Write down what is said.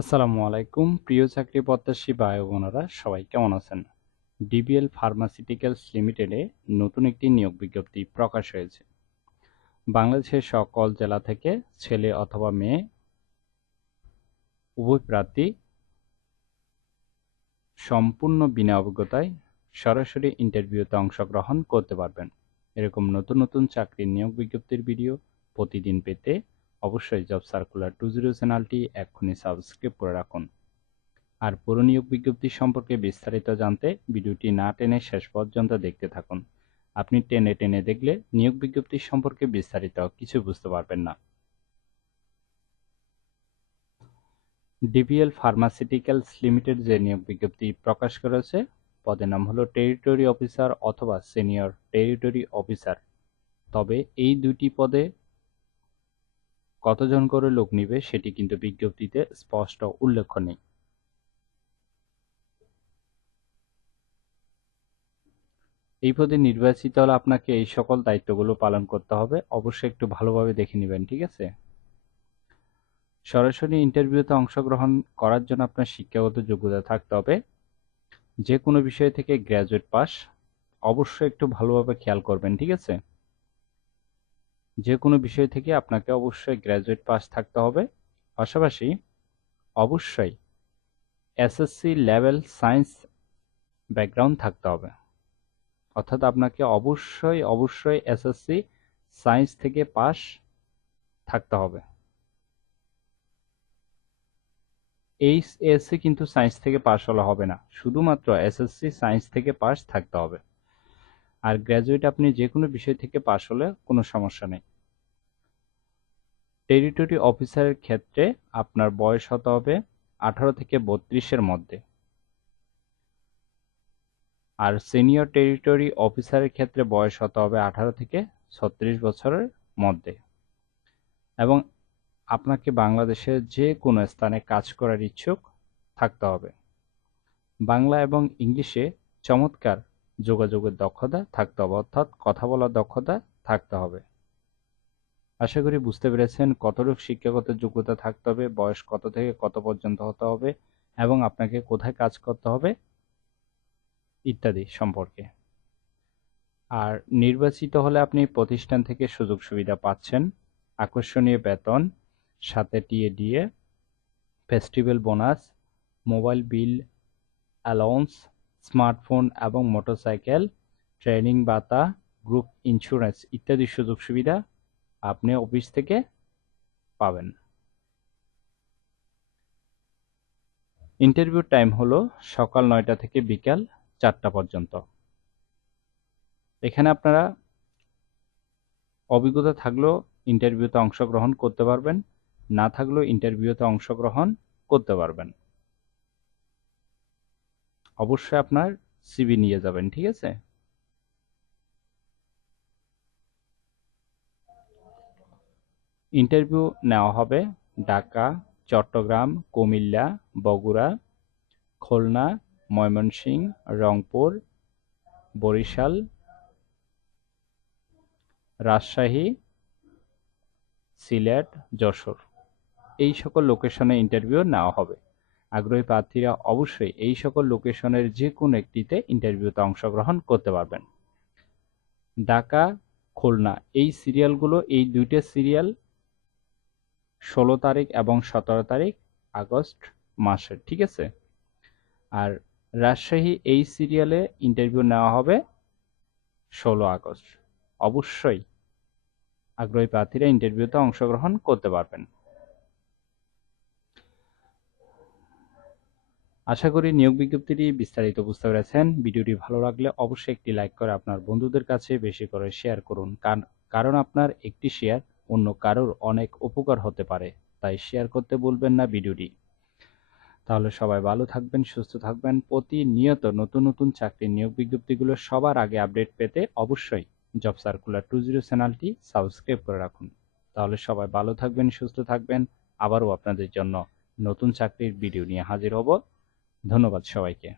আসসালামু আলাইকুম প্রিয় চাকরি প্রত্যাশী ভাই ও বোনেরা সবাই কেমন আছেন? ডিবিএল ফার্মাসিউটিক্যালস লিমিটেডে নতুন একটি নিয়োগ বিজ্ঞপ্তি প্রকাশ হয়েছে। বাংলাদেশের সকল জেলা থেকে ছেলে অথবা মেয়ে উভয় প্রার্থী সম্পূর্ণ বিনা অভিজ্ঞতায় সরাসরি ইন্টারভিউতে অংশগ্রহণ করতে পারবেন। এরকম নতুন নতুন চাকরির নিয়োগ বিজ্ঞপ্তির ভিডিও প্রতিদিন পেতে অবশ্যই জব সার্কুলার 20 চ্যানেলটি এক্ষুনি সাবস্ক্রাইব করে রাখুন। আর পুরো নিয়োগ বিজ্ঞপ্তি সম্পর্কে বিস্তারিত জানতে ভিডিওটি না টেনে শেষ পর্যন্ত দেখতে থাকুন। আপনি টেনে টেনে দেখলে নিয়োগ বিজ্ঞপ্তি সম্পর্কে বিস্তারিত কিছু বুঝতে পারবেন না। ডিবিএল ফার্মাসিউটিক্যালস লিমিটেড যে নিয়োগ বিজ্ঞপ্তি প্রকাশ করেছে পদের নাম হলো টেরিটরি অফিসার অথবা সিনিয়র টেরিটরি অফিসার। তবে এই দুটি পদে কতজন করে লোক নিবে সেটি কিন্তু বিজ্ঞপ্তিতে স্পষ্ট উল্লেখ নেই। এই পদে নির্বাচিত হলে আপনাকে এই সকল দায়িত্বগুলো পালন করতে হবে। অবশ্যই একটু ভালোভাবে দেখে নেবেন, ঠিক আছে? সরাসরি ইন্টারভিউতে অংশগ্রহণ করার জন্য আপনার শিক্ষাগত যোগ্যতা থাকতে হবে যে কোনো বিষয় থেকে গ্র্যাজুয়েট পাস। অবশ্যই একটু ভালোভাবে খেয়াল করবেন, ঠিক আছে? যে কোনো বিষয় থেকে আপনাকে অবশ্যই গ্র্যাজুয়েট পাস থাকতে হবে। পাশাপাশি অবশ্যই এসএসসি লেভেল সায়েন্স ব্যাকগ্রাউন্ড থাকতে হবে। অর্থাৎ আপনাকে অবশ্যই এসএসসি সায়েন্স থেকে পাস থাকতে হবে। এইচএসসি কিন্তু সায়েন্স থেকে পাস হলে হবে না, শুধুমাত্র এসএসসি সায়েন্স থেকে পাস থাকতে হবে। আর গ্র্যাজুয়েট আপনি যে কোনো বিষয় থেকে পাস হলে কোনো সমস্যা নেই। টেরিটরি অফিসারের ক্ষেত্রে আপনার বয়স হতে হবে 18 থেকে 32-এর মধ্যে। আর সিনিয়র টেরিটরি অফিসারের ক্ষেত্রে বয়স হতে হবে 18 থেকে 36 বছরের মধ্যে। এবং আপনাকে বাংলাদেশের যে কোনো স্থানে কাজ করার ইচ্ছুক থাকতে হবে। বাংলা এবং ইংলিশে চমৎকার যোগাযোগের দক্ষতা থাকতে হবে, অর্থাৎ কথা বলার দক্ষতা থাকতে হবে। আশা করি বুঝতে পেরেছেন কতটুকু শিক্ষাগত যোগ্যতা থাকতে হবে, বয়স কত থেকে কত পর্যন্ত হতে হবে এবং আপনাকে কোথায় কাজ করতে হবে ইত্যাদি সম্পর্কে। আর নির্বাচিত হলে আপনি প্রতিষ্ঠান থেকে সুযোগ সুবিধা পাচ্ছেন, আকর্ষণীয় বেতন, সাথে TA DA, festival bonus, mobile bill allowance, smartphone এবং মোটরসাইকেল, ট্রেনিং ভাতা, গ্রুপ ইন্স্যুরেন্স ইত্যাদি সুযোগ সুবিধা আপনি অফিস থেকে পাবেন। ইন্টারভিউ টাইম হলো সকাল 9টা থেকে বিকাল 4টা পর্যন্ত। এখানে আপনারা অভিজ্ঞতা থাকলেও ইন্টারভিউতে অংশগ্রহণ করতে পারবেন, না থাকলেও ইন্টারভিউতে অংশগ্রহণ করতে পারবেন। অবশ্যই আপনার সিভি নিয়ে যাবেন, ঠিক আছে? ইন্টারভিউ নেওয়া হবে ঢাকা, চট্টগ্রাম, কুমিল্লা, বগুড়া, খুলনা, ময়মনসিংহ, রংপুর, বরিশাল, রাজশাহী, সিলেট, যশোর এই সকল লোকেশনে ইন্টারভিউ নেওয়া হবে। আগ্রহী প্রার্থীরা অবশ্যই এই সকল লোকেশনের যে কোনো একটিতে ইন্টারভিউতে অংশগ্রহণ করতে পারবেন। ঢাকা, খুলনা এই সিরিয়ালগুলো, এই দুইটা সিরিয়াল 16 তারিখ এবং 17 তারিখ আগস্ট মাসের, ঠিক আছে? আর রাজশাহী এই সিরিয়ালে ইন্টারভিউ নেওয়া হবে 16 আগস্ট। অবশ্যই আগ্রহী প্রার্থীরা ইন্টারভিউতে অংশগ্রহণ করতে পারবেন। আশা করি নিয়োগ বিজ্ঞপ্তিটি বিস্তারিত বুঝতে পেরেছেন। ভিডিওটি ভালো লাগলে অবশ্যই একটি লাইক করে আপনার বন্ধুদের কাছে বেশি করে শেয়ার করুন, কারণ আপনার একটি শেয়ার অন্য কারোর অনেক উপকার হতে পারে। তাই শেয়ার করতে ভুলবেন না ভিডিওটি। তাহলে সবাই ভালো থাকবেন, সুস্থ থাকবেন। প্রতিনিয়ত নতুন নতুন চাকরির নিয়োগ বিজ্ঞপ্তিগুলো সবার আগে আপডেট পেতে অবশ্যই জব সার্কুলার 20 চ্যানেলটি সাবস্ক্রাইব করে রাখুন। তাহলে সবাই ভালো থাকবেন, সুস্থ থাকবেন। আবারও আপনাদের জন্য নতুন চাকরির ভিডিও নিয়ে হাজির হব। ধন্যবাদ সবাইকে।